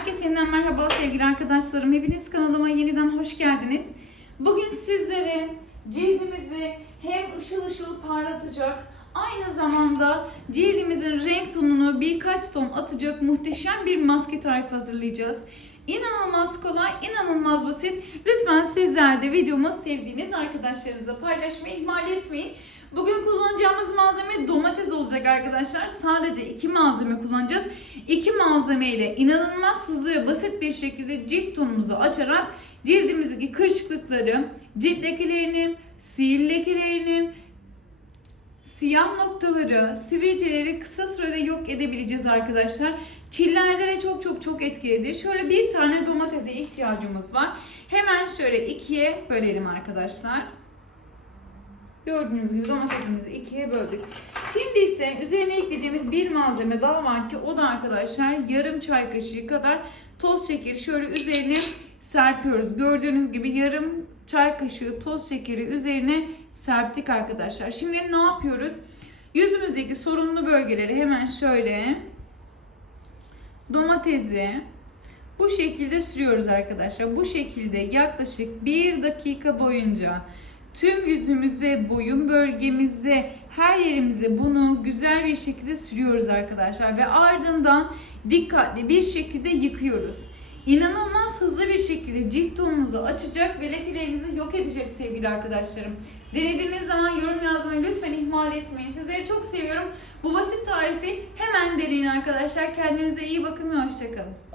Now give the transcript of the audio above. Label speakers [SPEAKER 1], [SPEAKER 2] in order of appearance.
[SPEAKER 1] Herkese yeniden merhaba sevgili arkadaşlarım. Hepiniz kanalıma yeniden hoş geldiniz. Bugün sizlere cildimizi hem ışıl ışıl parlatacak, aynı zamanda cildimizin renk tonunu birkaç ton atacak muhteşem bir maske tarifi hazırlayacağız. İnanılmaz kolay, inanılmaz basit. Lütfen sizler de videomu sevdiğiniz arkadaşlarınızla paylaşmayı ihmal etmeyin. Malzeme domates olacak arkadaşlar. Sadece iki malzeme kullanacağız. İki malzeme ile inanılmaz hızlı ve basit bir şekilde cilt tonumuzu açarak cildimizdeki kırışıklıkları, cilt lekelerini, sihir lekelerini, siyah noktaları, sivilceleri kısa sürede yok edebileceğiz arkadaşlar. Çillerde de çok çok çok etkilidir. Şöyle bir tane domatese ihtiyacımız var. Hemen şöyle ikiye bölelim arkadaşlar. Gördüğünüz gibi domatesimizi ikiye böldük. Şimdi ise üzerine ekleyeceğimiz bir malzeme daha var ki o da arkadaşlar yarım çay kaşığı kadar toz şekeri şöyle üzerine serpiyoruz. Gördüğünüz gibi yarım çay kaşığı toz şekeri üzerine serptik arkadaşlar. Şimdi ne yapıyoruz? Yüzümüzdeki sorunlu bölgeleri hemen şöyle domatesi bu şekilde sürüyoruz arkadaşlar. Bu şekilde yaklaşık bir dakika boyunca tüm yüzümüze, boyun bölgemize, her yerimize bunu güzel bir şekilde sürüyoruz arkadaşlar ve ardından dikkatli bir şekilde yıkıyoruz. İnanılmaz hızlı bir şekilde cilt tonunuzu açacak ve lekelerinizi yok edecek sevgili arkadaşlarım. Denediğiniz zaman yorum yazmayı lütfen ihmal etmeyin. Sizleri çok seviyorum. Bu basit tarifi hemen deneyin arkadaşlar. Kendinize iyi bakın ve hoşçakalın.